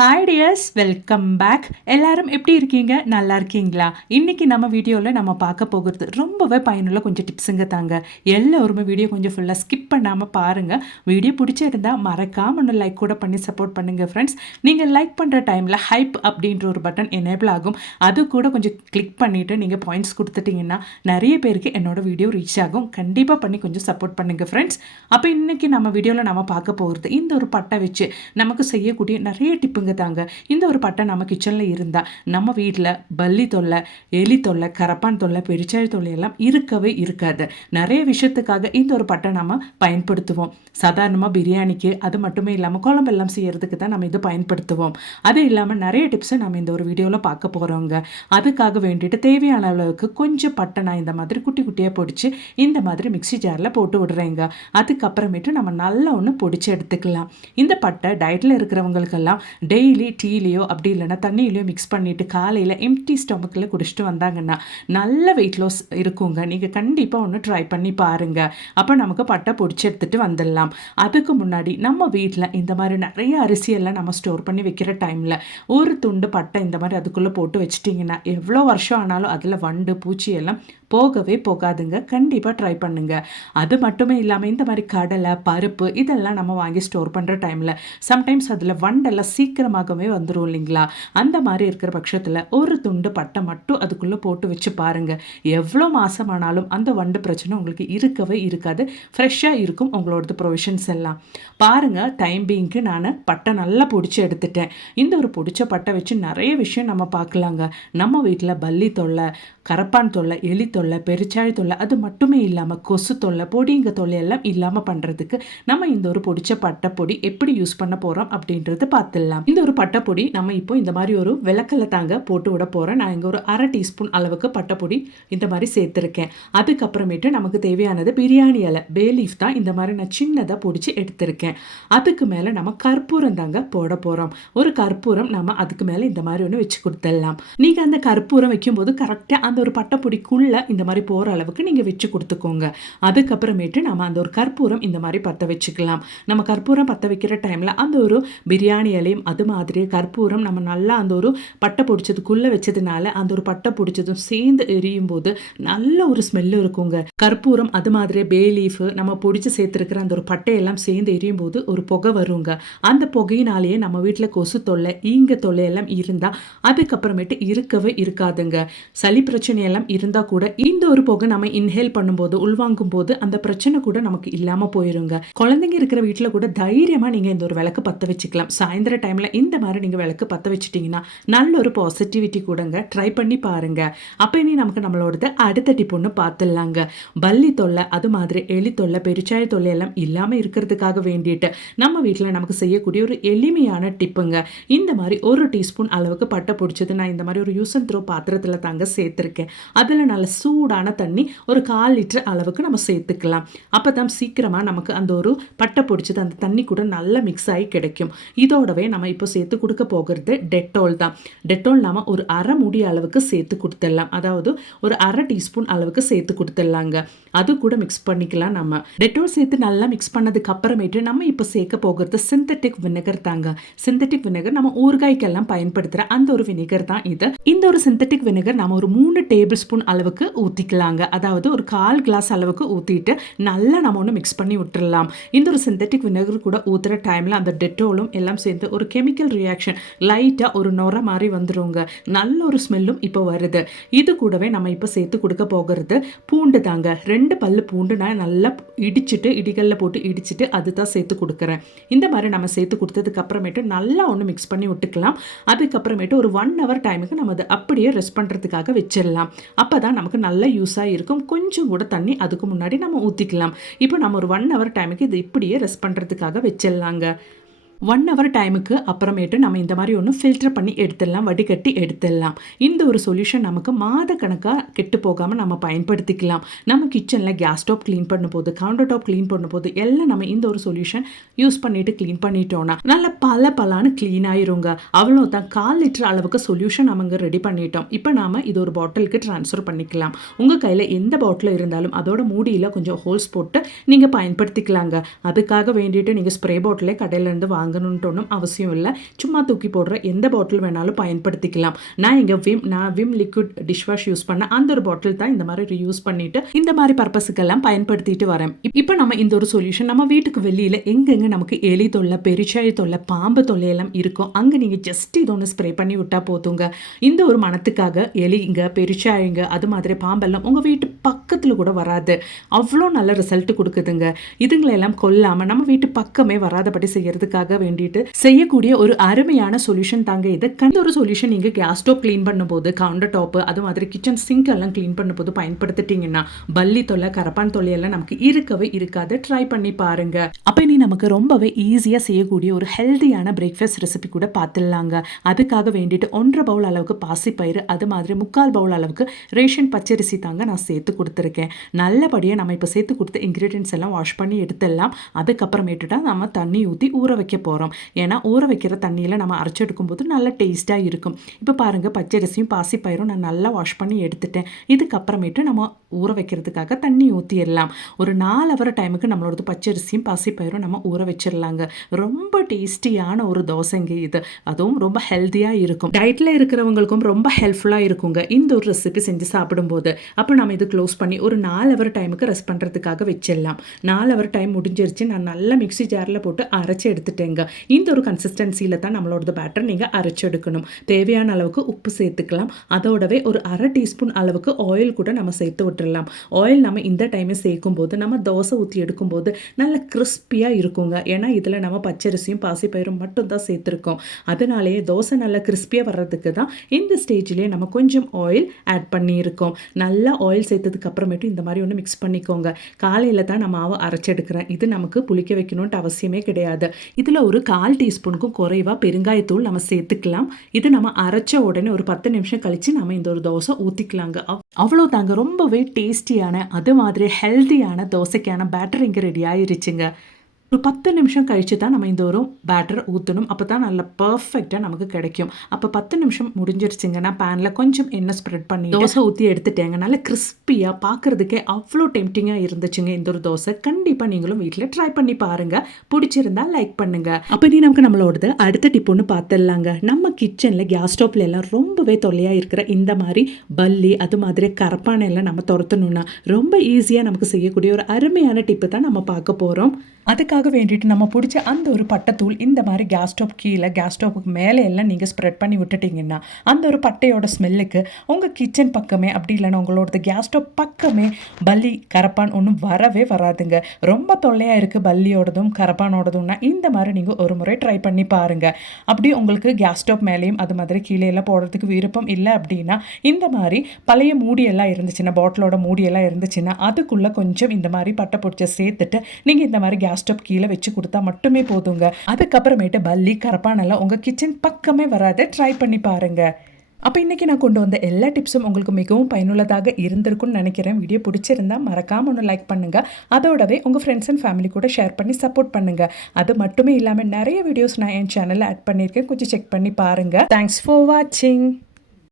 Hi tears, welcome back. எல்லாரும் எப்படி இருக்கீங்க? நல்லா இருக்கீங்களா? இன்னைக்கு நம்ம வீடியோவில் நம்ம பார்க்க போகிறது ரொம்பவே பயனுள்ள கொஞ்சம் டிப்ஸுங்க தாங்க. எல்லோருமே வீடியோ கொஞ்சம் ஃபுல்லாக ஸ்கிப் பண்ணாமல் பாருங்கள். வீடியோ பிடிச்சிருந்தா மறக்காம ஒன்று லைக் கூட பண்ணி சப்போர்ட் பண்ணுங்கள் ஃப்ரெண்ட்ஸ். நீங்கள் லைக் பண்ணுற டைமில் ஹைப் அப்படின்ற ஒரு பட்டன் எனேபிள் ஆகும். அது கூட கொஞ்சம் கிளிக் பண்ணிவிட்டு நீங்கள் பாயிண்ட்ஸ் கொடுத்துட்டிங்கன்னா நிறைய பேருக்கு என்னோட வீடியோ ரீச் ஆகும். கண்டிப்பாக பண்ணி கொஞ்சம் சப்போர்ட் பண்ணுங்கள் ஃப்ரெண்ட்ஸ். அப்போ இன்றைக்கி நம்ம வீடியோவில் நம்ம பார்க்க போகிறது இந்த ஒரு பட்டை வச்சு நமக்கு செய்யக்கூடிய நிறைய டிப்புங்க தாங்க. இந்த ஒரு பட்டை நம்ம கிச்சனில் இருந்தால் நம்ம வீட்டில் பல்லி தொல்லை, எலி தொல்லை, கரப்பான் தொல்லை, பெருச்சாழி தொல்லை எல்லாம் இருக்கவே இருக்காது. நிறைய விஷயத்துக்காக இந்த ஒரு பட்டை நம்ம பயன்படுத்துவோம். சாதாரணமாக பிரியாணிக்கு, அது மட்டுமே இல்லாமல் குழம்பெல்லாம் செய்யறதுக்கு தான் நம்ம இது பயன்படுத்துவோம். அது இல்லாமல் நிறைய டிப்ஸை நம்ம இந்த ஒரு வீடியோவில் பார்க்க போகிறோங்க. அதுக்காக வேண்டிட்டு தேவையான அளவுக்கு கொஞ்சம் பட்டை நான் இந்த மாதிரி குட்டி குட்டியாக பொடிச்சு இந்த மாதிரி மிக்சி ஜாரில் போட்டு விடுறேங்க. அதுக்கப்புறமேட்டு நம்ம நல்லா ஒன்று பொடிச்சு எடுத்துக்கலாம். இந்த பட்டை டயட்டில் இருக்கிறவங்களுக்கெல்லாம் டெய்லி டீலேயோ அப்படி இல்லைன்னா தண்ணியிலையோ மிக்ஸ் பண்ணிவிட்டு காலையில் எம்டி ஸ்டொமக்கில் குடிச்சிட்டு வந்தாங்கன்னா நல்ல வெயிட் லாஸ் இருக்குங்க. நீங்கள் கண்டிப்பாக ஒன்று ட்ரை பண்ணி பாருங்கள். அப்போ நமக்கு பட்டை பொடிச்சு எடுத்துகிட்டு வந்துடலாம். அதுக்கு முன்னாடி நம்ம வீட்டில் இந்த மாதிரி நிறைய அரிசியெல்லாம் நம்ம ஸ்டோர் பண்ணி வைக்கிற டைமில் ஒரு துண்டு பட்டை இந்த மாதிரி அதுக்குள்ளே போட்டு வச்சிட்டிங்கன்னா எவ்வளோ வருஷம் ஆனாலும் அதில் வண்டு பூச்சி எல்லாம் போகவே போகாதுங்க. கண்டிப்பாக ட்ரை பண்ணுங்க. அது மட்டுமே இல்லாமல் இந்த மாதிரி கடலை, பருப்பு இதெல்லாம் நம்ம வாங்கி ஸ்டோர் பண்ணுற டைமில் சம்டைம்ஸ் அதில் வண்டெல்லாம் சீக்கிரமாகவே வந்துடும் இல்லைங்களா? அந்த மாதிரி இருக்கிற பட்சத்தில் ஒரு துண்டு பட்டை மட்டும் அதுக்குள்ளே போட்டு வச்சு பாருங்கள். எவ்வளோ மாதமானாலும் அந்த வண்டு பிரச்சனை உங்களுக்கு இருக்கவே இருக்காது. ஃப்ரெஷ்ஷாக இருக்கும் உங்களோட ப்ரொவிஷன்ஸ் எல்லாம். பாருங்கள், டைம் பீங்க்கு நான் பட்டை நல்லா பிடிச்சி எடுத்துட்டேன். இந்த ஒரு பிடிச்ச பட்டை வச்சு நிறைய விஷயம் நம்ம பார்க்கலாங்க. நம்ம வீட்டில் பல்லி தொல்லை, கரப்பான் தொல்லை, எலி தொல்லை, பெருச்சாழி தொல்லை, அது மட்டுமே இல்லாமல் கொசு தொல்லை, பொடிங்க தொல்லை எல்லாம் இல்லாமல் பண்ணுறதுக்கு நம்ம இந்த ஒரு பொடிச்ச பட்டைப்பொடி எப்படி யூஸ் பண்ண போகிறோம் அப்படின்றது பார்த்துடலாம். இந்த ஒரு பட்டைப்பொடி நம்ம இப்போ இந்த மாதிரி ஒரு விளக்கல்ல தாங்க போட்டு விட போகிறேன். நான் இங்கே ஒரு 1/2 டீஸ்பூன் அளவுக்கு பட்டைப்பொடி இந்த மாதிரி சேர்த்துருக்கேன். அதுக்கப்புறமேட்டு நமக்கு தேவையானது பிரியாணி இலை, பே லீஃப் தான் இந்த மாதிரி நான் சின்னதாக பொடிச்சு எடுத்திருக்கேன். அதுக்கு மேலே நம்ம கற்பூரம் தாங்க போட போகிறோம். ஒரு கற்பூரம் நம்ம அதுக்கு மேலே இந்த மாதிரி ஒன்று வச்சு கொடுத்துடலாம். நீங்கள் அந்த கற்பூரம் வைக்கும்போது கரெக்டாக அந்த ஒரு பட்டைப்பொடிக்குள்ளே இந்த மாதிரி போகிற அளவுக்கு நீங்கள் வச்சு கொடுத்துக்கோங்க. அதுக்கப்புறமேட்டு நம்ம அந்த ஒரு கற்பூரம் இந்த மாதிரி பற்ற வச்சுக்கலாம். நம்ம கற்பூரம் பற்ற வைக்கிற டைமில் அந்த ஒரு பிரியாணி இலையும் அது மாதிரி கற்பூரம் நம்ம நல்லா அந்த ஒரு பட்டை பிடிச்சதுக்குள்ளே வச்சதுனால அந்த ஒரு பட்டை பிடிச்சதும் சேர்ந்து எரியும் போது நல்ல ஒரு ஸ்மெல்லு இருக்குங்க. கற்பூரம் அது மாதிரி பே லீஃபு நம்ம பிடிச்சி சேர்த்துருக்கிற அந்த ஒரு பட்டையெல்லாம் சேர்ந்து எரியும் போது ஒரு புகை வருங்க. அந்த புகையினாலேயே நம்ம வீட்டில் கொசு தொல்லை, ஈங்க தொல்லை எல்லாம் இருந்தால் அதுக்கப்புறமேட்டு இருக்கவே இருக்காதுங்க. சளி பிரச்சனையெல்லாம் இருந்தால் கூட இந்த ஒரு புகை நம்ம இன்ஹேல் பண்ணும்போது, உள்வாங்கும் போது அந்த பிரச்சனை கூட நமக்கு இல்லாமல் போயிருங்க. குழந்தைங்க இருக்கிற வீட்டில் கூட தைரியமாக நீங்கள் இந்த ஒரு விளக்கு பற்ற வச்சுக்கலாம். சாயந்தர டைமில் இந்த மாதிரி நீங்கள் விளக்கு பற்ற வச்சுட்டிங்கன்னா நல்ல ஒரு பாசிட்டிவிட்டி கூடங்க. ட்ரை பண்ணி பாருங்க. அப்போ இனி நமக்கு நம்மளோடது அடுத்த டிப் ஒன்று பார்த்துடலாங்க. பல்லி தொல்லை, அது மாதிரி எலி தொல்லை, பெருச்சாழி தொல்லை எல்லாம் இல்லாமல் இருக்கிறதுக்காக வேண்டிட்டு நம்ம வீட்டில் நமக்கு செய்யக்கூடிய ஒரு எளிமையான டிப்புங்க. இந்த மாதிரி 1 டீஸ்பூன் அளவுக்கு பட்டை பிடிச்சது நான் இந்த மாதிரி ஒரு யூஸ் அண்ட் த்ரோ பாத்திரத்தில் தாங்க சேர்த்துருக்கேன். அதில் நல்ல சூடான தண்ணி ஒரு 1/4 லிட்டர் அளவுக்கு நம்ம சேர்த்துக்கலாம். அப்போ தான் சீக்கிரமாக நமக்கு அந்த ஒரு பட்டை பிடிச்சது அந்த தண்ணி கூட நல்லா மிக்ஸ் ஆகி கிடைக்கும். இதோடவே நம்ம இப்போ சேர்த்து கொடுக்க போகிறது டெட்டால் தான். டெட்டால் நாம ஒரு 1/2 மூடி அளவுக்கு சேர்த்து கொடுத்துடலாம். அதாவது ஒரு 1/2 டீஸ்பூன் அளவுக்கு சேர்த்து கொடுத்துடலாங்க. அது கூட மிக்ஸ் பண்ணிக்கலாம். நம்ம டெட்டால் சேர்த்து நல்லா மிக்ஸ் பண்ணதுக்கு அப்புறமேட்டு நம்ம இப்போ சேர்க்க போகிறது சிந்தட்டிக் வினெகர் தாங்க. சிந்தட்டிக் வினெகர் நம்ம ஊறுகாய்க்கெல்லாம் பயன்படுத்துகிற அந்த ஒரு வினெகர் தான் இது. இந்த ஒரு சிந்தட்டிக் வினெகர் நம்ம ஒரு 3 டேபிள் ஸ்பூன் அளவுக்கு ஊற்றிக்கலாங்க. அதாவது ஒரு 1/4 கிளாஸ் அளவுக்கு ஊற்றிட்டு நல்லா நம்ம ஒன்று மிக்ஸ் பண்ணி விட்டுடலாம். இந்த ஒரு சிந்தட்டிக் வினெகர் கூட ஊற்றுற டைமில் அந்த டெட்டாலும் எல்லாம் சேர்ந்து ஒரு கெமிக்கல் ரியாக்ஷன் லைட்டாக ஒரு நுர மாதிரி வந்துடுங்க. நல்ல ஒரு ஸ்மெல்லும் இப்போ வருது. இது கூடவே நம்ம இப்போ சேர்த்து கொடுக்க போகிறது பூண்டு தாங்க. 2 பல்லு பூண்டு நான் நல்லா இடிச்சிட்டு, இடிகளில் போட்டு இடிச்சிட்டு அது தான் சேர்த்து கொடுக்குறேன். இந்த மாதிரி நம்ம சேர்த்து கொடுத்ததுக்கு அப்புறமேட்டு நல்லா ஒன்று மிக்ஸ் பண்ணி விட்டுக்கலாம். அதுக்கப்புறமேட்டு ஒரு 1 ஹவர் டைமுக்கு நம்ம அதை அப்படியே ரெஸ்ட் பண்ணுறதுக்காக வச்சிடலாம். அப்போ தான் நமக்கு நல்ல யூஸாக இருக்கும். கொஞ்சம் கூட தண்ணி அதுக்கு முன்னாடி நம்ம ஊற்றிக்கலாம். இப்போ நம்ம ஒரு 1 ஹவர் டைமுக்கு இது இப்படியே ரெஸ்ட் பண்ணுறதுக்காக வச்சிடலாங்க. 1 ஹவர் டைமுக்கு அப்புறமேட்டு நம்ம இந்த மாதிரி ஒன்று ஃபில்டர் பண்ணி எடுத்துடலாம், வடிகட்டி எடுத்துடலாம். இந்த ஒரு சொல்யூஷன் நமக்கு மாத கணக்காக கெட்டு போகாமல் நம்ம பயன்படுத்திக்கலாம். நம்ம கிச்சனில் கேஸ் ஸ்டவ் க்ளீன் பண்ணும்போது, கவுண்டர் டாப் க்ளீன் பண்ணும்போது எல்லாம் நம்ம இந்த ஒரு சொல்யூஷன் யூஸ் பண்ணிட்டு க்ளீன் பண்ணிட்டோம்னா நல்ல பலான்னு க்ளீன் ஆயிருங்க. அவ்வளோதான். 1/4 லிட்டர் அளவுக்கு சொல்யூஷன் நம்ம ரெடி பண்ணிட்டோம். இப்போ நாம் இது ஒரு பாட்டிலுக்கு ட்ரான்ஸ்ஃபர் பண்ணிக்கலாம். உங்கள் கையில் எந்த பாட்டில் இருந்தாலும் அதோட மூடியில் கொஞ்சம் ஹோல்ஸ் போட்டு நீங்கள் பயன்படுத்திக்கலாங்க. அதுக்காக வேண்டிட்டு நீங்கள் ஸ்ப்ரே பாட்டிலே கடையிலேருந்து வாங்க வாங்கணுன்ட்டு ஒன்றும் அவசியம் இல்லை. சும்மா தூக்கி போடுற எந்த பாட்டில் வேணாலும் பயன்படுத்திக்கலாம். நான் இங்கே Vim liquid dish wash use பண்ண அந்த ஒரு பாட்டில் தான் இந்த மாதிரி யூஸ் பண்ணிட்டு இந்த மாதிரி பர்பஸுக்கெல்லாம் பயன்படுத்திட்டு வரேன். இப்போ நம்ம இந்த ஒரு சொல்யூஷன் நம்ம வீட்டுக்கு வெளியில் எங்கெங்கே நமக்கு எலி தொல்லை, பெருச்சாழி தொல்லை, பாம்பு தொல்லையெல்லாம் இருக்கும், அங்கே நீங்கள் ஜஸ்ட் இது ஒன்று ஸ்ப்ரே பண்ணி விட்டால் போதுங்க. இந்த ஒரு மனத்துக்காக எலிங்க, பெருச்சாழிங்க, அது மாதிரி பாம்பெல்லாம் உங்கள் வீட்டு பக்கத்தில் கூட வராது. அவ்வளோ நல்ல ரிசல்ட் கொடுக்குதுங்க. இதுங்களெல்லாம் கொல்லாமல் நம்ம வீட்டு பக்கமே வராதபடி செய்யறதுக்காக வேண்டிட்டு செய்யக்கூடிய ஒரு அருமையான சொல்யூஷன் தாங்க இது. ஒரு சொல்யூஷன் நீங்கள் கேஸ் ஸ்டோவ் க்ளீன் பண்ணும்போது, கவுண்டர் டாப்பு, அது மாதிரி கிச்சன் சிங்க் எல்லாம் க்ளீன் பண்ணும்போது பயன்படுத்திட்டீங்கன்னா பல்லி தொல்லை, கரப்பான் தொல்லையெல்லாம் நமக்கு இருக்கவே இருக்காது. ட்ரை பண்ணி பாருங்க. அப்போ இனி நமக்கு ரொம்பவே ஈஸியாக செய்யக்கூடிய ஒரு ஹெல்தியான பிரேக்ஃபாஸ்ட் ரெசிபி கூட பார்த்துடலாங்க. அதுக்காக வேண்டிட்டு 1.5 பவுல் அளவுக்கு பாசிப்பயிறு, அது மாதிரி 3/4 பவுல் அளவுக்கு ரேஷன் பச்சரிசி தாங்க நான் சேர்த்து கொடுத்துருக்கேன். நல்லபடியாக நம்ம இப்போ சேர்த்து கொடுத்த இன்க்ரீடியன்ஸ் எல்லாம் வாஷ் பண்ணி எடுத்துடலாம். அதுக்கப்புறமேட்டுட்டா நம்ம தண்ணி ஊற்றி ஊற வைக்க போகிறோம். ஏன்னா ஊற வைக்கிற தண்ணியில் நம்ம அரைச்சி எடுக்கும்போது நல்ல டேஸ்ட்டாக இருக்கும். இப்போ பாருங்கள், பச்சரிசியும் பாசிப்பயிரும் நான் நல்லா வாஷ் பண்ணி எடுத்துட்டேன். இதுக்கப்புறமேட்டு நம்ம ஊற வைக்கிறதுக்காக தண்ணி ஊற்றிடலாம். ஒரு 4 ஹவர் டைமுக்கு நம்மளோட பச்சரிசியும் பாசிப்பயிரும் நம்ம ஊற வச்சிடலாங்க. ரொம்ப டேஸ்டியான ஒரு தோசைங்க இது. அதுவும் ரொம்ப ஹெல்த்தியாக இருக்கும். டயட்டில் இருக்கிறவங்களுக்கும் ரொம்ப ஹெல்ப்ஃபுல்லாக இருக்குங்க இந்த ஒரு ரெசிபி செஞ்சு சாப்பிடும்போது. அப்போ நம்ம இது க்ளோஸ் பண்ணி ஒரு 4 ஹவர் டைமுக்கு ரெஸ்ட் பண்ணுறதுக்காக வச்சிடலாம். 4 ஹவர் டைம் முடிஞ்சிருச்சு. நான் நல்லா மிக்ஸி ஜாரில் போட்டு அரைச்சி எடுத்துட்டேங்க. இந்த ஒரு கன்சிஸ்டன்சியில் தான் நம்மளோட பேட்டர் நீங்கள் அரைச்சி எடுக்கணும். தேவையான அளவுக்கு உப்பு சேர்த்துக்கலாம். அதோடவே ஒரு 1/2 டீஸ்பூன் அளவுக்கு ஆயில் கூட நம்ம சேர்த்து விட்டுடலாம். ஆயில் நம்ம இந்த டைமே சேர்க்கும் போது நம்ம தோசை ஊற்றி எடுக்கும்போது நல்ல கிறிஸ்பியாக இருக்குங்க. ஏன்னா இதில் நம்ம பச்சரிசியும் பாசிப்பயிரும் மட்டும்தான் சேர்த்துருக்கோம். அதனாலேயே தோசை நல்லா கிறிஸ்பியாக வர்றதுக்கு தான் இந்த ஸ்டேஜ்லேயே நம்ம கொஞ்சம் ஆயில் ஆட் பண்ணியிருக்கோம். நல்லா ஆயில் சேர்த்ததுக்கு அப்புறமேட்டு இந்த மாதிரி ஒன்று மிக்ஸ் பண்ணிக்கோங்க. காலையில் தான் நான் மாவை அரைச்செடுக்கிறேன். இது நமக்கு புளிக்க வைக்கணும்ட்டு அவசியமே கிடையாது. இதில் ஒரு 1/4 டீஸ்பூனுக்கும் குறைவாக பெருங்காயத்தூள் நம்ம சேர்த்துக்கலாம். இது நம்ம அரைச்ச உடனே ஒரு 10 நிமிஷம் கழித்து நம்ம இந்த ஒரு தோசை ஊற்றிக்கலாங்க. அவ்வளோ தாங்க, ரொம்பவே டேஸ்டியான அது மாதிரி ஹெல்த்தியான தோசைக்கான பேட்டர் இங்கே ரெடி ஆயிருச்சுங்க. ஒரு 10 நிமிஷம் கழித்து தான் நம்ம இந்த ஒரு பேட்டர் ஊற்றணும். அப்போ தான் நல்லா பர்ஃபெக்டாக நமக்கு கிடைக்கும். அப்போ 10 நிமிஷம் முடிஞ்சிருச்சுங்கன்னா பேனில் கொஞ்சம் எண்ணெய் ஸ்ப்ரெட் பண்ணி தோசை ஊற்றி எடுத்துட்டேங்க. நல்லா கிறிஸ்பியாக பார்க்குறதுக்கே அவ்வளோ டெம்டிங்காக இருந்துச்சுங்க இந்த ஒரு தோசை. கண்டிப்பாக நீங்களும் வீட்டில் ட்ரை பண்ணி பாருங்கள். பிடிச்சிருந்தா லைக் பண்ணுங்கள். அப்போ நீ நமக்கு நம்மளோடது அடுத்த டிப் ஒன்று பார்த்துடலாங்க. நம்ம கிச்சனில் கேஸ் ஸ்டோவ்ல எல்லாம் ரொம்பவே தொல்லையாக இருக்கிற இந்த மாதிரி பல்லி, அது மாதிரி கரப்பானை எல்லாம் நம்ம துரத்தணும்னா ரொம்ப ஈஸியாக நமக்கு செய்யக்கூடிய ஒரு அருமையான டிப்பு தான் நம்ம பார்க்க போகிறோம். அதுக்காக வேண்டிட்டு நம்ம பிடிச்ச அந்த ஒரு பட்டைத்தூள் இந்த மாதிரி கேஸ் ஸ்டோவ் கீழே, கேஸ் ஸ்டோவுக்கு மேலே எல்லாம் நீங்கள் ஸ்ப்ரெட் பண்ணி விட்டுட்டிங்கன்னா அந்த ஒரு பட்டையோட ஸ்மெல்லுக்கு உங்கள் கிச்சன் பக்கமே, அப்படி இல்லைன்னா உங்களோட கேஸ் ஸ்டோவ் பக்கமே பல்லி, கரப்பான் ஒன்றும் வரவே வராதுங்க. ரொம்ப தொல்லையாக இருக்குது பல்லியோடதும் கரப்பானோடதும்னா இந்த மாதிரி நீங்கள் ஒரு முறை ட்ரை பண்ணி பாருங்கள். அப்படி உங்களுக்கு கேஸ் ஸ்டோவ் மேலேயும் அது மாதிரி கீழே எல்லாம் போடுறதுக்கு விருப்பம் இல்லை அப்படின்னா இந்த மாதிரி பழைய மூடியெல்லாம் இருந்துச்சுன்னா, பாட்டிலோட மூடியெல்லாம் இருந்துச்சுன்னா அதுக்குள்ளே கொஞ்சம் இந்த மாதிரி பட்டை பொடிச்சை சேர்த்துட்டு நீங்கள் இந்த மாதிரி கேஸ் ஸ்டவ் கீழே வச்சு கொடுத்தா மட்டுமே போதுங்க. அதுக்கப்புறமேட்டு பல்லி, கரப்பானெல்லாம் உங்கள் கிச்சன் பக்கமே வராது. ட்ரை பண்ணி பாருங்க. அப்போ இன்றைக்கி நான் கொண்டு வந்த எல்லா டிப்ஸும் உங்களுக்கு மிகவும் பயனுள்ளதாக இருந்திருக்கும்னு நினைக்கிறேன். வீடியோ பிடிச்சிருந்தா மறக்காமல் ஒன்று லைக் பண்ணுங்கள். அதோடவே உங்கள் ஃப்ரெண்ட்ஸ் அண்ட் ஃபேமிலி கூட ஷேர் பண்ணி சப்போர்ட் பண்ணுங்கள். அது மட்டுமே இல்லாமல் நிறைய வீடியோஸ் நான் என் சேனலில் ஆட் பண்ணியிருக்கேன். கொஞ்சம் செக் பண்ணி பாருங்கள். தேங்க்ஸ் ஃபார் வாட்சிங்.